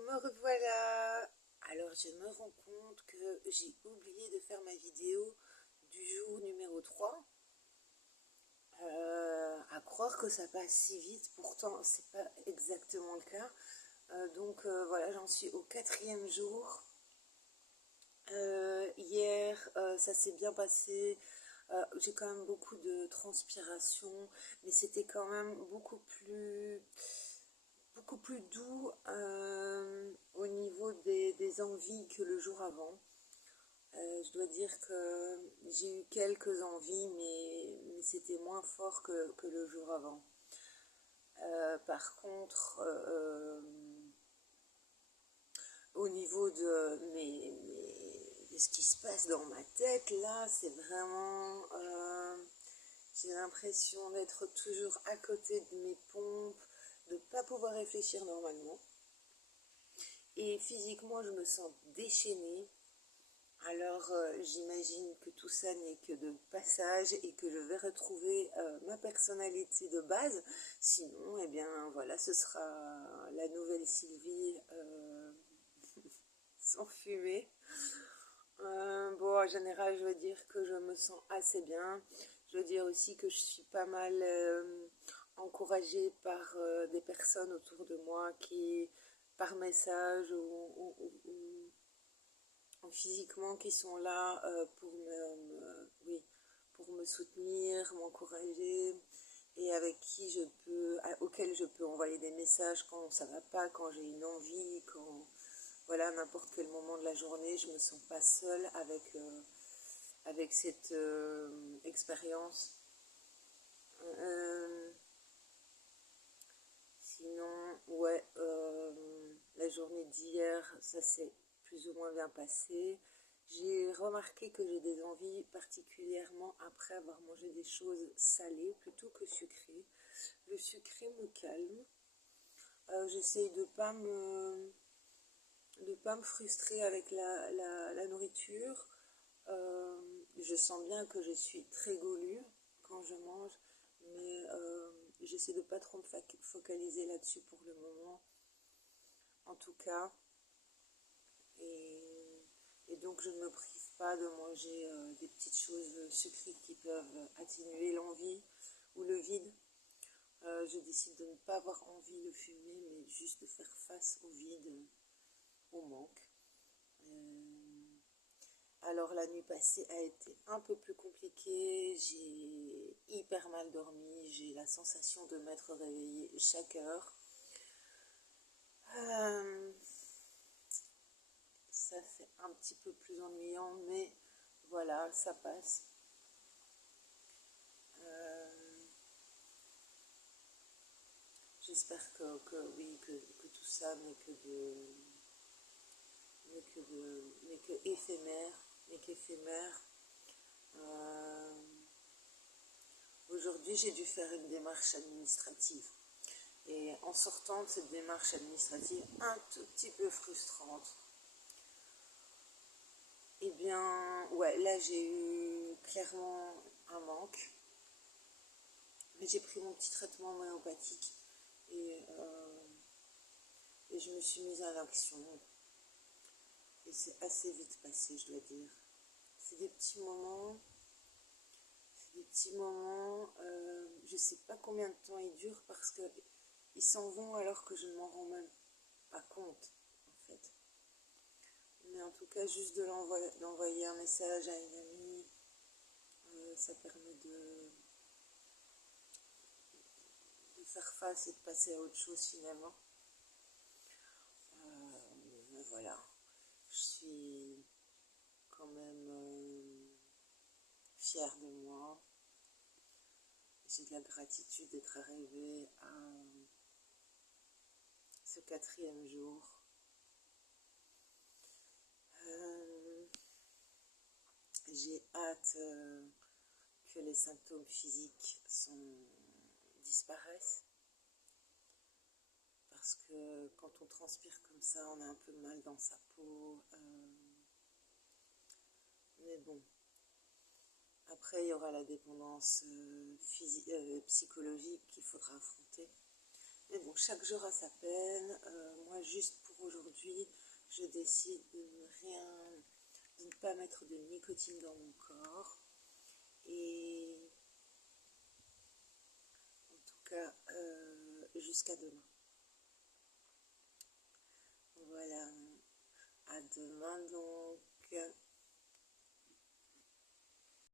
Me revoilà. Alors je me rends compte que j'ai oublié de faire ma vidéo du jour numéro 3. À croire que ça passe si vite, pourtant c'est pas exactement le cas. Voilà, j'en suis au 4e jour. Hier, ça s'est bien passé. J'ai quand même beaucoup de transpiration, mais c'était quand même beaucoup plus doux au niveau des envies que le jour avant. Je dois dire que j'ai eu quelques envies, mais c'était moins fort que le jour avant. Par contre, au niveau de ce qui se passe dans ma tête, là, c'est vraiment... j'ai l'impression d'être toujours à côté de mes pompes, de ne pas pouvoir réfléchir normalement. Et physiquement, je me sens déchaînée. Alors, j'imagine que tout ça n'est que de passage et que je vais retrouver ma personnalité de base. Sinon, eh bien, voilà, ce sera la nouvelle Sylvie sans fumée. Bon, en général, je veux dire que je me sens assez bien. Je veux dire aussi que je suis pas mal encouragée par des personnes autour de moi qui, par message ou physiquement, qui sont là oui, pour me soutenir, m'encourager, et avec qui auquel je peux envoyer des messages quand ça va pas, quand j'ai une envie, quand voilà, à n'importe quel moment de la journée, je me sens pas seule avec cette expérience. Sinon, ouais, la journée d'hier, ça s'est plus ou moins bien passé. J'ai remarqué que j'ai des envies particulièrement après avoir mangé des choses salées plutôt que sucrées. Le sucré me calme. J'essaye de pas me frustrer avec la nourriture. Je sens bien que je suis très gaulue quand je mange, mais j'essaie de pas trop me focaliser là-dessus pour le moment, en tout cas. Et donc je ne me prive pas de manger des petites choses sucrées qui peuvent atténuer l'envie ou le vide. Je décide de ne pas avoir envie de fumer, mais juste de faire face au vide, au manque. Alors la nuit passée a été un peu plus compliquée, j'ai hyper mal dormi, j'ai la sensation de m'être réveillée chaque heure. Ça c'est un petit peu plus ennuyant, mais voilà, ça passe. J'espère oui, que tout ça n'est qu'éphémère. Aujourd'hui, j'ai dû faire une démarche administrative. Et en sortant de cette démarche administrative un tout petit peu frustrante, eh bien, ouais, là j'ai eu clairement un manque. Mais j'ai pris mon petit traitement homéopathique et, et je me suis mise à l'action. Et c'est assez vite passé, je dois dire. C'est des petits moments. Je sais pas combien de temps ils durent parce que ils s'en vont alors que je ne m'en rends même pas compte, en fait. Mais en tout cas, juste d'envoyer un message à une amie, ça permet de faire face et de passer à autre chose finalement. Mais voilà, je suis quand même fière de moi. J'ai de la gratitude d'être arrivée à ce 4e jour. J'ai hâte que les symptômes physiques disparaissent. Parce que quand on transpire comme ça, on a un peu mal dans sa peau. Mais bon. Après, il y aura la dépendance psychologique qu'il faudra affronter. Mais bon, chaque jour a sa peine. Moi, juste pour aujourd'hui, je décide de ne pas mettre de nicotine dans mon corps. Et en tout cas, jusqu'à demain. Voilà, à demain donc.